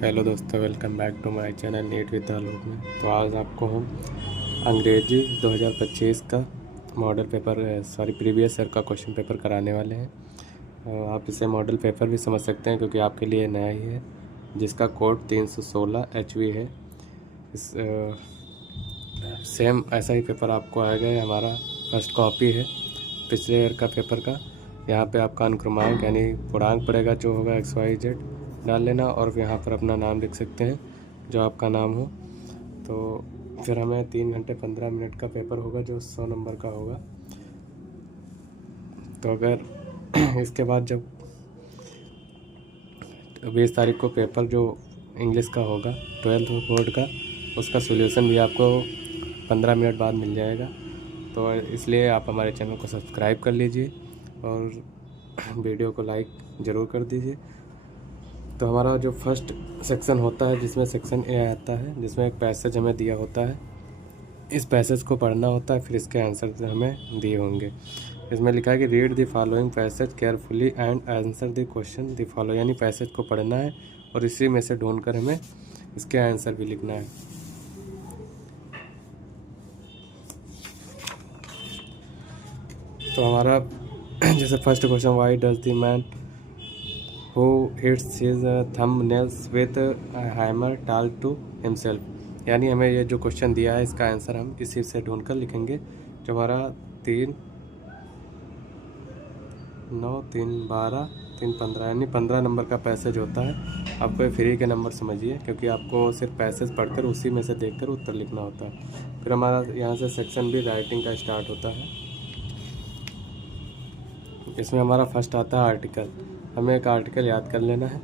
Hello दोस्तों, welcome back to my channel NEET with Alok में। तो आज आपको हम अंग्रेजी 2025 का मॉडल पेपर प्रीवियस ईयर का क्वेश्चन पेपर कराने वाले हैं। आप इसे मॉडल पेपर भी समझ सकते हैं क्योंकि आपके लिए नया ही है, जिसका कोड 316 HV है। इस सेम ऐसा ही पेपर आपको आएगा। ये हमारा फर्स्ट कॉपी है पिछले ईयर का पेपर का। यहाँ पे आपका अनुक्रमांक यानी पूर्णांक पड़ेगा, जो होगा XYZ डाल लेना और यहाँ पर अपना नाम लिख सकते हैं जो आपका नाम हो। तो फिर हमें 3 घंटे 15 मिनट का पेपर होगा जो 100 नंबर का होगा। तो अगर इसके बाद जब 20 तारीख को पेपर जो इंग्लिश का होगा 12th बोर्ड का, उसका सॉल्यूशन भी आपको 15 मिनट बाद मिल जाएगा। तो इसलिए आप हमारे चैनल को सब्सक्राइब कर लीजिए और वीडियो को लाइक ज़रूर कर दीजिए। तो हमारा जो फर्स्ट सेक्शन होता है, जिसमें सेक्शन ए आता है, जिसमें एक पैसेज हमें दिया होता है। इस पैसेज को पढ़ना होता है, फिर इसके आंसर हमें दिए होंगे। इसमें लिखा है कि read the following passage carefully and answer the question the follow, यानी पैसेज को पढ़ना है और इसी में से ढूंढकर हमें इसके आंसर भी लिखना है। तो हमारा जैसे first question, why does the man who hits his thumbnails with a hammer talk to himself, यानी हमें ये जो क्वेश्चन दिया है इसका आंसर हम इसी से ढूंढकर लिखेंगे। जो हमारा 3, 9, 3, 12, 3, 15 यानी 15 नंबर का पैसेज होता है। आपको ये फ्री के नंबर समझिए, क्योंकि आपको सिर्फ पैसेज पढ़कर उसी में से देखकर उत्तर लिखना होता है। फिर हमारा यहाँ से सेक्शन भी राइटिंग का स्टार्ट होता है। इसमें हमारा फर्स्ट आता है आर्टिकल। हमें एक आर्टिकल याद कर लेना है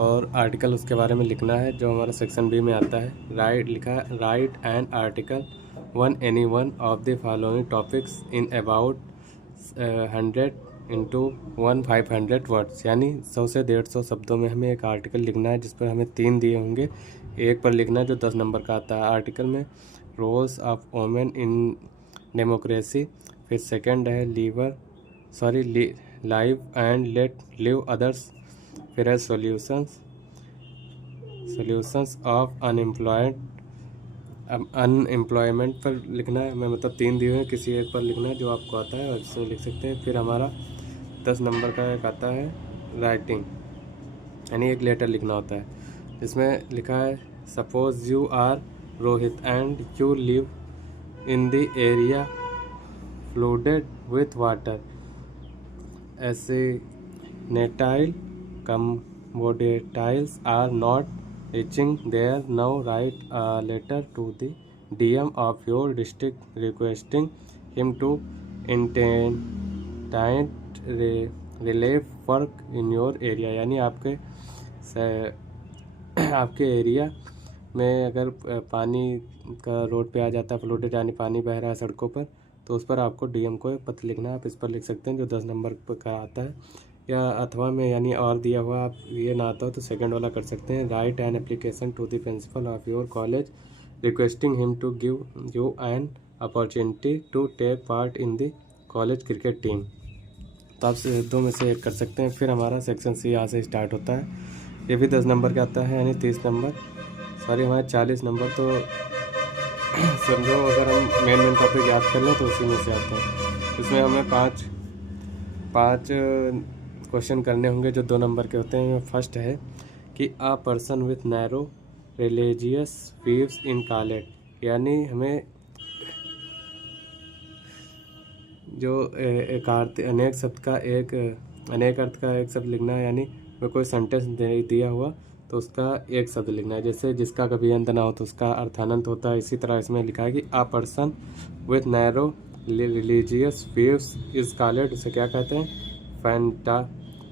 और आर्टिकल उसके बारे में लिखना है, जो हमारा सेक्शन बी में आता है। लिखा है right an article one any one of the following topics in about 100 into 500 words, यानी 100 से 150 शब्दों में हमें एक आर्टिकल लिखना है, जिस पर हमें 3 दिए होंगे। एक पर लिखना है जो 10 नंबर का आता है। आर्टिकल में roles of women in democracy, फिर सेकंड है live and let live others, फिर है सॉल्यूशंस ऑफ अनएम्प्लॉयमेंट पर लिखना है। मैं मतलब 3 दिए हैं, किसी एक पर लिखना है जो आपको आता है और इससे लिख सकते हैं। फिर हमारा 10 नंबर का एक आता है राइटिंग, यानी एक लेटर लिखना होता है, जिसमें लिखा है suppose you are Rohit and you live in the area flooded with water, Acetyl commodities are not reaching there. Now write a letter to the DM of your district requesting him to intend relief work in your area, यानी आपके area में अगर पानी का road पे आ जाता है, floated यानी पानी बह रहा है सड़कों पर, तो उस पर आपको DM को एक पत्र लिखना है। आप इस पर लिख सकते हैं जो 10 नंबर का आता है, या अथवा में यानी और दिया हुआ आप ये ना आता हो तो सेकंड वाला कर सकते हैं। Write an application to the principal of your college requesting him to give you an opportunity to take part in the college cricket team. तो आप दो में से एक कर सकते हैं। फिर हमारा सेक्शन सी यहाँ से स्टार्ट होता है। ये भी 10 नंबर का आता है, यानी 30 नंबर, हमारे 40 नंबर। तो समझो अगर हम मेन टॉपिक याद कर लें तो उसी में से आता है। इसमें हमें पाँच क्वेश्चन करने होंगे जो 2 नंबर के होते हैं। फर्स्ट है कि a person with narrow religious views in college, यानी हमें जो अनेक अर्थ का एक शब्द लिखना है, यानी कोई सेंटेंस दिया हुआ तो उसका एक शब्द लिखना है। जैसे जिसका कभी अंत ना हो तो उसका अर्थानंत होता है। इसी तरह इसमें लिखा है कि a person with narrow religious views is called, इसे क्या कहते हैं?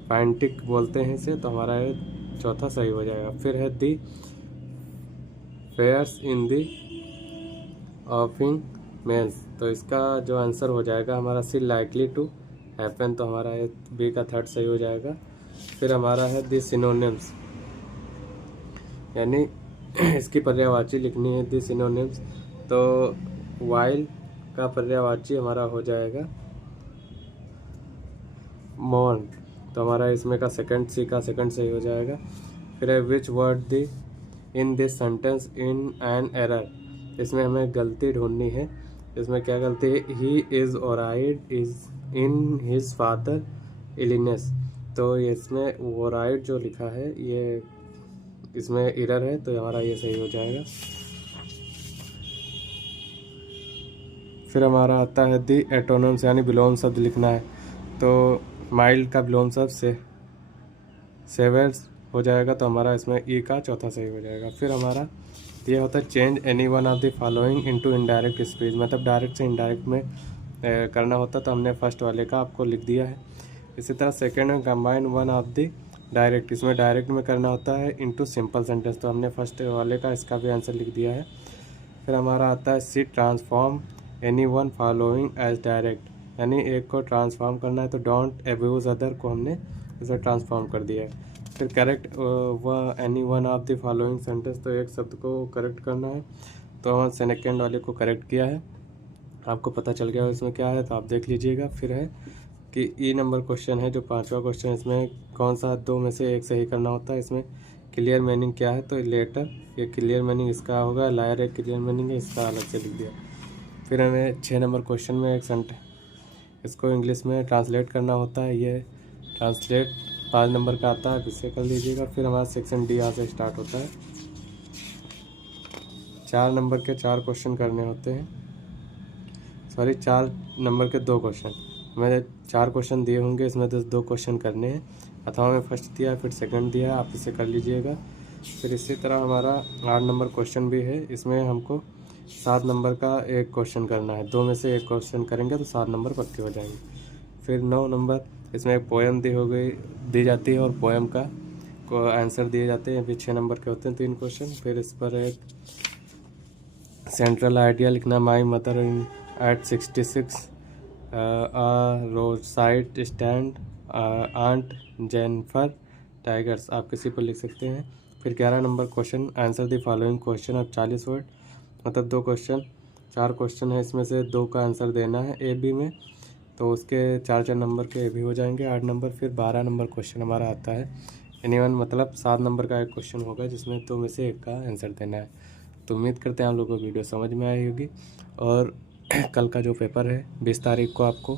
फैंटिक बोलते हैं इसे। तो हमारा ये चौथा सही हो जाएगा। फिर है दी फेयर्स इन दी ऑफिंग मेंस, तो इसका जो आंसर हो जाएगा हमारा सी लाइकली टू हैपन, तो हमारा ये बी का थर्ड सही हो जाएगा। फिर हमारा है दी सिनोनिम्स, यानी इसकी पर्यायवाची लिखनी है दी सिनोनिम्स। तो वाइल का पर्यायवाची हमारा हो जाएगा मॉन, तो हमारा इसमें का सेकंड सी का सेकंड सही हो जाएगा। फिर है which word the in this sentence in an error, इसमें हमें गलती ढूंढनी है। इसमें क्या गलती है, he is worried is in his father illness, तो इसमें ओराइड जो लिखा है ये इसमें एरर है, तो हमारा ये सही हो जाएगा। फिर हमारा आता है दी एटोनम्स यानी विलोम शब्द लिखना है, तो माइल्ड का विलोम शब्द से सेवर्स हो जाएगा, तो हमारा इसमें ई का चौथा सही हो जाएगा। फिर हमारा ये होता है change any one of the following into indirect speech, मतलब डायरेक्ट से इनडायरेक्ट में करना होता, तो हमने फर्स्ट वाले का आपको लिख दिया है। इसी तरह सेकेंड में combine one of the direct, इसमें डायरेक्ट में करना होता है इनटू सिंपल सेंटेंस, तो हमने फर्स्ट वाले का इसका भी आंसर लिख दिया है। फिर हमारा आता है C transform any one following as direct, यानी एक को ट्रांसफॉर्म करना है, तो डोंट अब्यूज अदर को हमने इसे ट्रांसफॉर्म कर दिया है। फिर correct any one of the following sentence, तो एक शब्द को करेक्ट करना है, तो सेकेंड वाले को करेक्ट किया है, आपको पता चल गया इसमें क्या है, तो आप देख लीजिएगा। फिर है कि ई नंबर क्वेश्चन है जो 5वां क्वेश्चन, इसमें कौन सा दो में से एक सही करना होता है। इसमें क्लियर मीनिंग क्या है, तो लेटर ये क्लियर मीनिंग इसका होगा, लायर एक क्लियर मीनिंग है, इसका अलग से लिख दिया। फिर हमें 6 नंबर क्वेश्चन में एक सेंटेंस इसको इंग्लिश में ट्रांसलेट करना होता है, ये ट्रांसलेट 5 नंबर का आता है, इससे कर लीजिएगा। फिर हमारा सेक्शन डी यहाँ से स्टार्ट होता है, 4 नंबर के 4 क्वेश्चन करने होते हैं, सॉरी 4 नंबर के 2 क्वेश्चन, मैंने 4 क्वेश्चन दिए होंगे, इसमें 2 क्वेश्चन करने हैं, अथवा में फर्स्ट दिया फिर सेकंड दिया, आप इसे कर लीजिएगा। फिर इसी तरह हमारा 8 नंबर क्वेश्चन भी है, इसमें हमको 7 नंबर का एक क्वेश्चन करना है, 2 में से एक क्वेश्चन करेंगे तो 7 नंबर पक्के हो जाएंगे। फिर 9 नंबर इसमें एक पोएम दी जाती है, और पोएम का को आंसर दिए जाते हैं, फिर 6 नंबर के होते हैं 3 क्वेश्चन। फिर इस पर एक सेंट्रल आइडिया लिखना, my mother in at 66 road side stand aunt Jennifer tigers, आप किसी पर लिख सकते हैं। फिर 11 number question, answer the following question of 40 word, मतलब 2 क्वेश्चन 4 क्वेश्चन है, इसमें से 2 का आंसर देना है ए बी में, तो उसके 4 नंबर के ए भी हो जाएंगे 8 नंबर। फिर 12 नंबर क्वेश्चन हमारा आता है एनीवन, मतलब 7 नंबर का एक क्वेश्चन होगा जिसमें 2 में से एक का आंसर देना है। तो उम्मीद करते हैं आप लोगों को वीडियो समझ में आई होगी, और कल का जो पेपर है 20 तारीख को आपको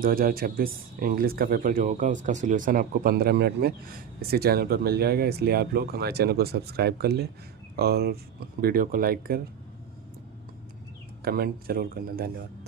2026 इंग्लिश का पेपर जो होगा उसका सोल्यूशन आपको 15 मिनट में इसी चैनल पर मिल जाएगा, इसलिए आप लोग हमारे चैनल को सब्सक्राइब कर लें और वीडियो को लाइक कर कमेंट ज़रूर करना। धन्यवाद।